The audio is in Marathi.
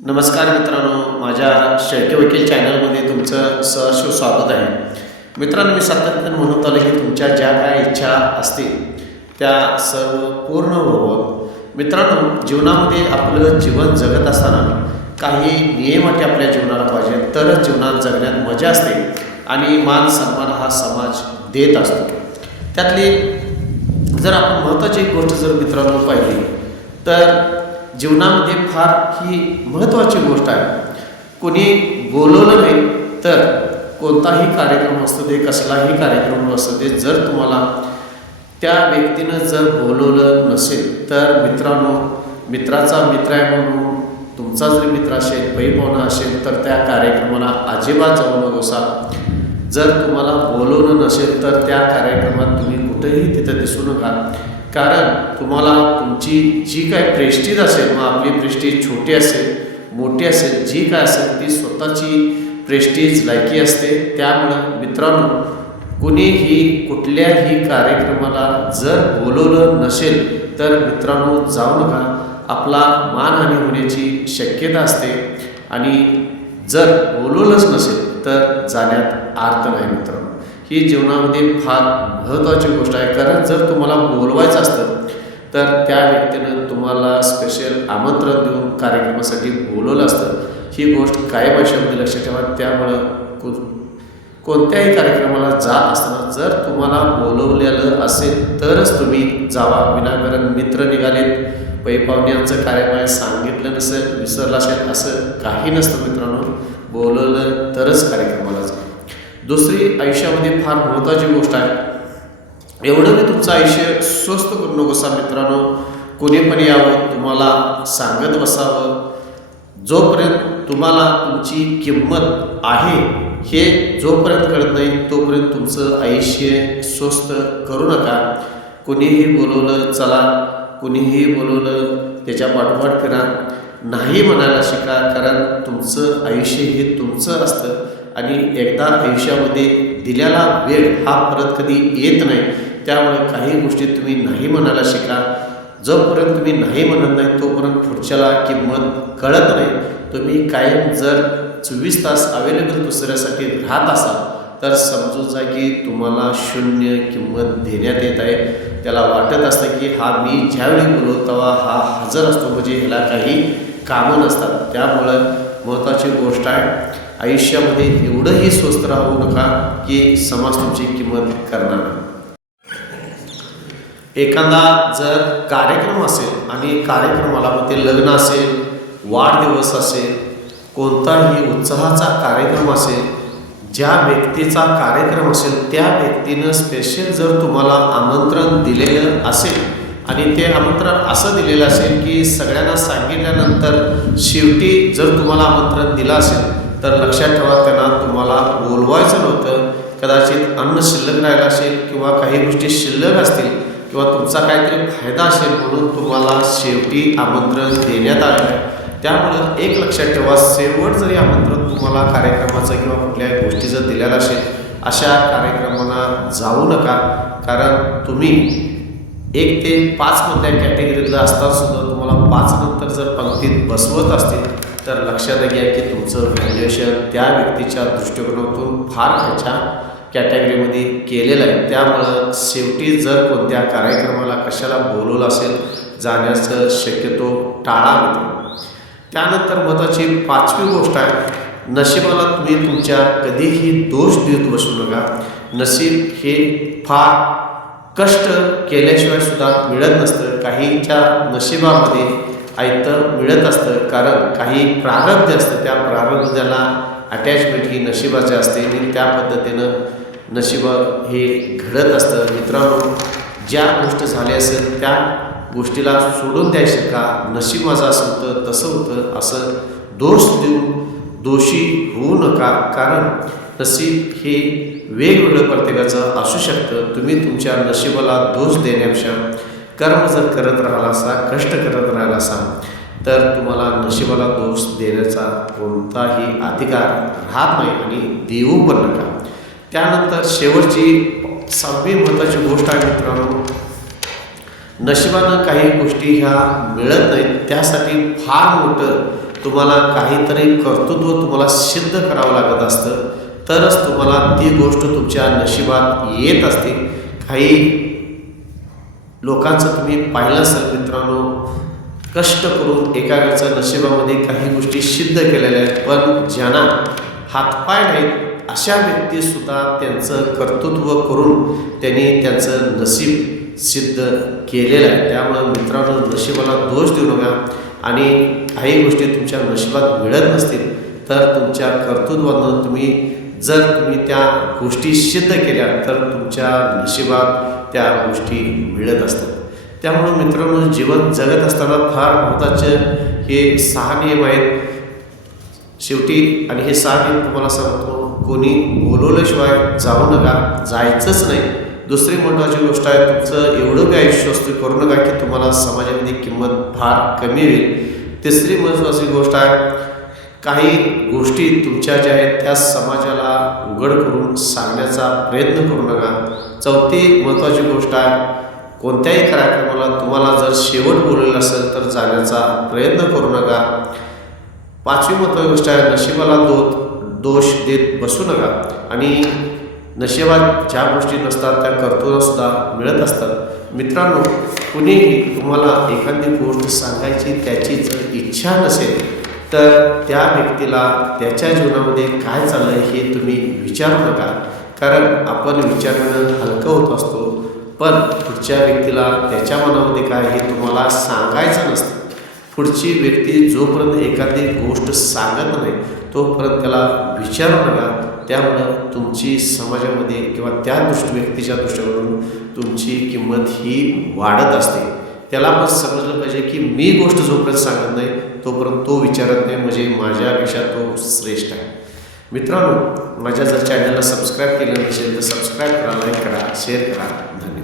नमस्कार मित्रांनो, माझ्या शेळके वकील चॅनलमध्ये तुमचं सहर्ष स्वागत आहे. मित्रांनो, मी सातत्याने म्हणत आलो की तुमच्या ज्या काय इच्छा असतील त्या सर्व पूर्ण व्हावं. मित्रांनो, जीवनामध्ये आपलं जीवन जगत असताना काही नियम अटी आपल्या जीवनाला पाहिजे, तरच जीवनात जगण्यात मजा असते आणि मान सन्मान हा समाज देत असतो. त्यातली जर आपण महत्त्वाची एक गोष्ट जर मित्रांनो पाहिली तर जीवनामध्ये फार ही महत्त्वाची गोष्ट आहे. कोणी बोलवलं नाही तर कोणताही कार्यक्रम असतो दे, कसलाही कार्यक्रम असतो दे, जर तुम्हाला त्या व्यक्तीनं जर बोलवलं नसेल तर मित्रांनो, मित्राचा मित्र आहे म्हणून तुमचा जरी मित्र असेल, पैपावणा असेल तर त्या कार्यक्रमाला अजिबात जाऊ नकोसा. जर तुम्हाला बोलवलं नसेल तर त्या कार्यक्रमात तुम्ही कुठेही तिथं दिसू नका. कारण तुम्हाला तुमची जी काय प्रेस्टीज असेल, मग आपली प्रेस्टीज छोटी असेल मोठी असेल, जी काय असेल ती स्वतःची प्रेस्टीज लायकी असते. त्यामुळं मित्रांनो, कुणीही कुठल्याही कार्यक्रमाला जर बोलवलं नसेल तर मित्रांनो जाऊ नका. आपला मानहानी होण्याची शक्यता असते आणि जर बोलवलंच नसेल तर जाण्यात अर्थ नाही. मित्रांनो, ही जीवनामध्ये फार महत्त्वाची गोष्ट आहे. कारण जर तुम्हाला बोलवायचं असतं तर त्या व्यक्तीनं तुम्हाला स्पेशल आमंत्रण देऊन कार्यक्रमासाठी बोलवलं असतं. ही गोष्ट कायम आयुष्यामध्ये लक्षात ठेवा. त्यामुळं कोणत्याही कार्यक्रमाला जात असताना जर तुम्हाला बोलवलेलं असेल तरच तुम्ही जावा. विनाकारण मित्र निघालेत, पैपावण्यांचं कार्यक्रम आहे, सांगितलं नसेल, विसरलं असेल, असं काही नसतं. मित्रांनो, बोलवलं तरच कार्यक्रमाला जा. दुसरी आयुष्यामध्ये फार महत्त्वाची गोष्ट आहे, एवढं मी तुमचं आयुष्य स्वस्त करू नकोसा. मित्रांनो, कोणी पण यावं, तुम्हाला सांगत बसावं. जोपर्यंत तुम्हाला तुमची किंमत आहे हे जोपर्यंत कळत नाही तोपर्यंत तुमचं आयुष्य स्वस्त करू नका. कुणीही बोलवलं चला, कुणीही बोलवलं त्याच्या पाठोपाठ फिरा. नाही म्हणायला शिका. कारण तुमचं आयुष्य हे तुमचं असतं आणि एकदा आयुष्यामध्ये दिलेला वेळ हा परत कधी येत नाही. त्यामुळे काही गोष्टी तुम्ही नाही म्हणायला शिका. जोपर्यंत तुम्ही नाही म्हणत नाही तोपर्यंत पुढच्याला किंमत कळत नाही. तुम्ही कायम जर 24 तास अवेलेबल दुसऱ्यासाठी राहत असाल तर समजून जा की तुम्हाला शून्य किंमत देण्यात येत आहे. त्याला वाटत असतं की हा मी ज्यावेळी बोलवतो तेव्हा हा हजर असतो, म्हणजे ह्याला काही कामं नसतात. त्यामुळं महत्त्वाची गोष्ट आहे, आयुष्यामध्ये एवढंही स्वस्त राहू नका की समाज तुमची किंमत करणार नाही. एखादा जर कार्यक्रम असेल आणि कार्यक्रमाला मग ते लग्न असेल, वाढदिवस असेल, कोणताही उत्साहाचा कार्यक्रम असेल, ज्या व्यक्तीचा कार्यक्रम असेल त्या व्यक्तीनं स्पेशल जर तुम्हाला आमंत्रण दिलेलं असेल आणि ते आमंत्रण असं दिलेलं असेल की सगळ्यांना सांगितल्यानंतर शेवटी जर तुम्हाला आमंत्रण दिलं असेल तर लक्षात ठेवा, त्यांना तुम्हाला बोलवायचं नव्हतं. कदाचित अन्न शिल्लक राहिलं असेल किंवा काही गोष्टी शिल्लक असतील किंवा तुमचा काहीतरी फायदा असेल म्हणून तुम्हाला शेवटी आमंत्रण देण्यात आलं आहे. त्यामुळं एक लक्षात ठेवा, शेवट जरी आमंत्रण तुम्हाला कार्यक्रमाचं किंवा कुठल्याही गोष्टी जर दिलेलं असेल अशा कार्यक्रमांना जाऊ नका. कारण तुम्ही 1 ते 5 मधल्या कॅटेगरीतलं असतानासुद्धा तुम्हाला 5 नंतर जर पंक्तीत बसवत असतील तर लक्षात घ्या की तुमचं व्हॅल्युएशन त्या व्यक्तीच्या दृष्टिकोनातून फार ह्याच्या कॅटेगरीमध्ये केलेलं आहे. त्यामुळं शेवटी जर कोणत्या कार्यक्रमाला कशाला बोलवलं असेल जाण्याचं शक्यतो टाळा. मित्र, त्यानंतर महत्त्वाची 5वी गोष्ट आहे, नशिबाला तुम्ही तुमच्या कधीही दोष देत बसू नका. नशीब हे फार कष्ट केल्याशिवाय सुद्धा मिळत नसतं. काहींच्या नशिबामध्ये आयतं मिळत असतं, कारण काही प्रारब्ध असतं. त्या प्रारब्धाला अटॅचमेंट ही नशिबाची असते आणि त्या पद्धतीनं नशीब हे घडत असतं. मित्रांनो, ज्या गोष्ट झाली असेल त्या गोष्टीला सोडून द्यायचं का, नशीब माझं असं होतं तसं होतं असं दोष देऊन दोषी होऊ नका. कारण नशीब हे वेगवेगळं प्रत्येकाचं असू शकतं. तुम्ही तुमच्या नशिबाला दोष देण्यापेक्षा कर्म जर करत राहिला असा, कष्ट करत राहिला असा तर तुम्हाला नशिबाला दोष देण्याचा कोणताही अधिकार राहत नाही आणि देऊ पण नका. त्यानंतर शेवटची 6वी महत्त्वाची गोष्ट आहे मित्रांनो, नशिबानं काही गोष्टी ह्या मिळत नाहीत. त्यासाठी फार मोठं तुम्हाला काहीतरी कर्तृत्व तुम्हाला सिद्ध करावं लागत असतं, तरच तुम्हाला ती गोष्ट तुमच्या नशिबात येत असते. काही लोकांचं तुम्ही पाहिलं असेल मित्रांनो, कष्ट करून एकाच्या नशिबामध्ये काही गोष्टी सिद्ध केलेल्या आहेत, पण ज्यांना हातपाय नाहीत अशा व्यक्तीसुद्धा त्यांचं कर्तृत्व करून त्यांनी त्यांचं नशीब सिद्ध केलेलं आहे. त्यामुळं मित्रांनो, नशिबाला दोष देऊ नका. आणि काही गोष्टी तुमच्या नशिबात मिळत नसतील तर तुमच्या कर्तृत्वानं जर तुम्ही त्या गोष्टी सिद्ध केल्या तर तुमच्या नशिबात त्या गोष्टी मिळत असतात. त्यामुळं मित्रांनो, जीवन जगत असताना फार महत्त्वाचे हे 6 नियम आहेत शेवटी. आणि हे 6 नियम तुम्हाला सांगतो, कोणी बोलवल्याशिवाय जाऊ नका, जायचंच नाही. दुसरी महत्त्वाची गोष्ट आहे, तुमचं एवढं बी आयुष्य असतं करू नका की तुम्हाला समाजामध्ये किंमत फार कमी होईल. तिसरी महत्त्वाची गोष्ट आहे, काही गोष्टी तुमच्या ज्या आहेत त्या समाजाला उघड करून सांगण्याचा प्रयत्न करू नका. चौथी महत्त्वाची गोष्ट आहे, कोणत्याही कार्यक्रमाला तुम्हाला जर शेवट बोललेलं असेल तर जाण्याचा प्रयत्न करू नका. पाचवी महत्त्वाची गोष्ट आहे, नशिबाला दोष देत बसू नका. आणि नशिबात ज्या गोष्टी नसतात त्या कर्तृत्वसुद्धा मिळत असतात. मित्रांनो, कुणीही तुम्हाला एखादी गोष्ट सांगायची त्याची जर इच्छा नसेल तर त्या व्यक्तीला त्याच्या जीवनामध्ये काय चाललं आहे हे तुम्ही विचारू नका. कारण आपण विचारणं हलकं होत असतो, पण पुढच्या व्यक्तीला त्याच्या मनामध्ये काय हे तुम्हाला सांगायचं नसतं. पुढची व्यक्ती जोपर्यंत एखादी गोष्ट सांगत नाही तोपर्यंत त्याला विचारू नका. त्यामुळं तुमची समाजामध्ये किंवा त्या व्यक्तीच्या दृष्टीकडून तुमची किंमत ही वाढत असते. त्याला पण समजलं पाहिजे की मी गोष्ट जोपर्यंत सांगत नाही तोपर्यंत तो विचारत नाही, म्हणजे माझ्यापेक्षा तो श्रेष्ठ आहे. मित्रांनो, माझ्या जर चॅनलला सबस्क्राईब केलं नसेल तर सबस्क्राईब करा, लाईक करा, शेअर करा. धन्यवाद.